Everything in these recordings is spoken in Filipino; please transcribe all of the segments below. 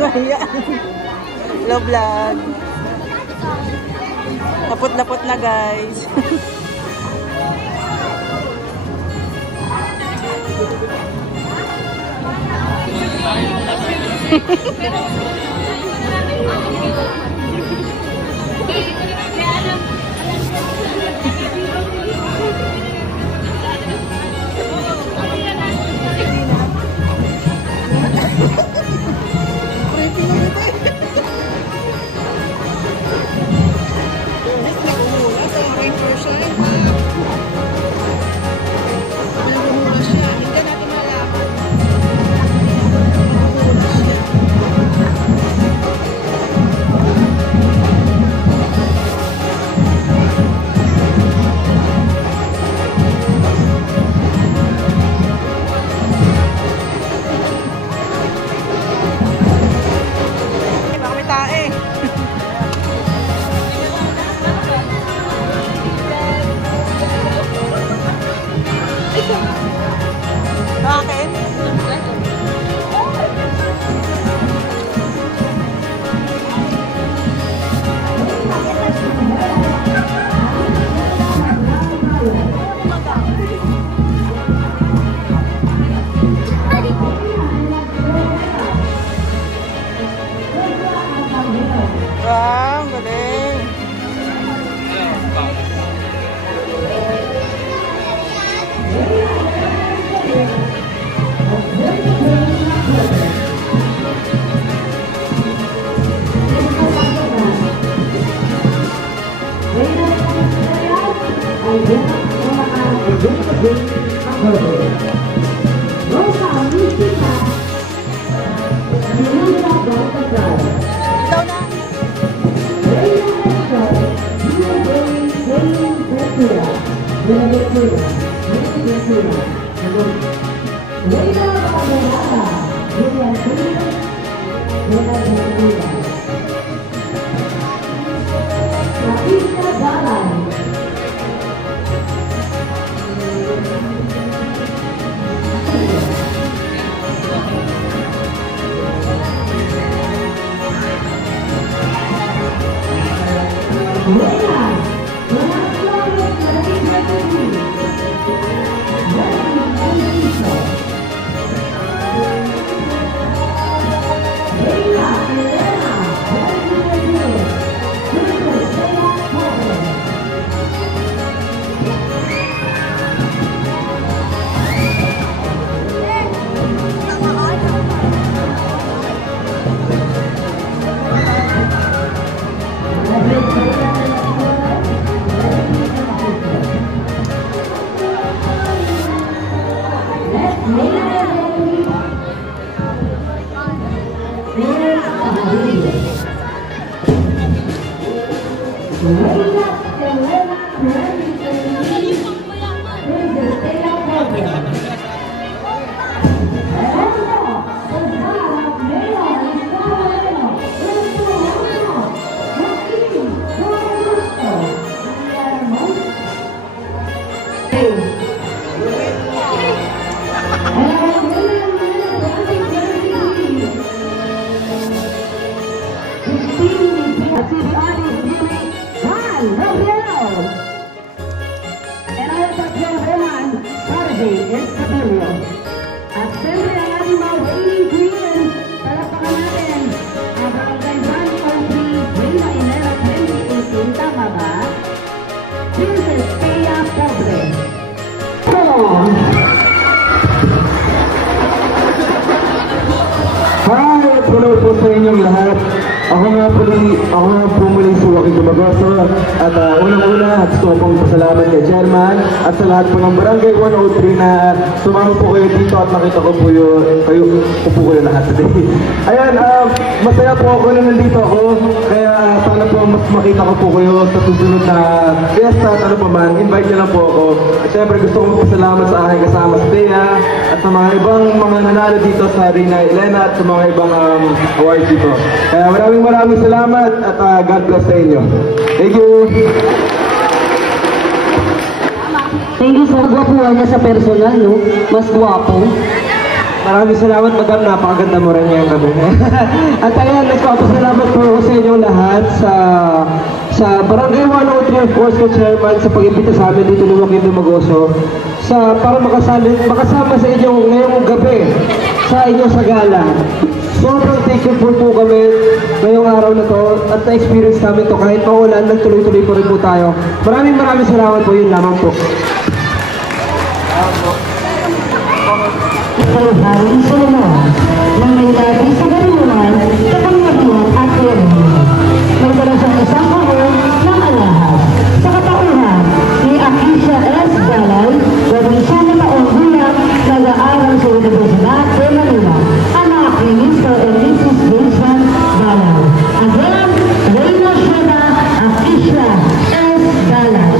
Gaya. Hello vlog. Lapot-lapot na guys. Wow, galing. Hello po sa inyong lahat. Ako nga po muli si Joaquin Dumagoso at unang-una gusto pong pasalamat kay Chairman at sa lahat po ng Barangay 103 na sumama po kayo dito at nakita ko po kayo po lahat today. Ayan, masaya po ako na nandito ako, kaya sana po mas makita ko po kayo sa susunod na fiesta at ano pa man, invite niyo lang po ako. At syempre gusto kong pasalamat sa aking kasama si Thea at sa mga ibang mga nanalo dito sa Rina Elena at sa mga ibang awards dito. Kaya maraming salamat at God bless sa inyo. Thank you! Thank you sa gwapuhan niya sa personal, no? Mas gwapo. Maraming salamat, madam. Napakaganda mo rin ngayong gabi. At ayan, nagpapasalamat po ako sa inyong lahat sa Barangay 103, of course, kay Chairman, sa pag-imbita sa amin dito ni Joaquin Dumagoso para makasama sa inyong ngayong gabi sa inyong sagala. Sobrang thankful po kami ngayong araw na to at na-experience namin to kahit maulan, nagtuloy-tuloy po rin po tayo. Maraming salamat po, yun lamang po. Kaluharin sa naman ng may lagi sa garuhan sa pangyabuhan at iyon. Magdala siyang isang kahon ng alahas. Sa katauhan ni Akisha S. Galay, gawin siya na taong gulang nag-aaral sa Universidad de Manila. Anak ni Mr. and Mrs. Vincent Galay. Again, Reyna Shena Akisha S. Galay.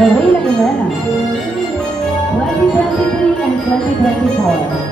The Reyna Elena, 2023 and 2024.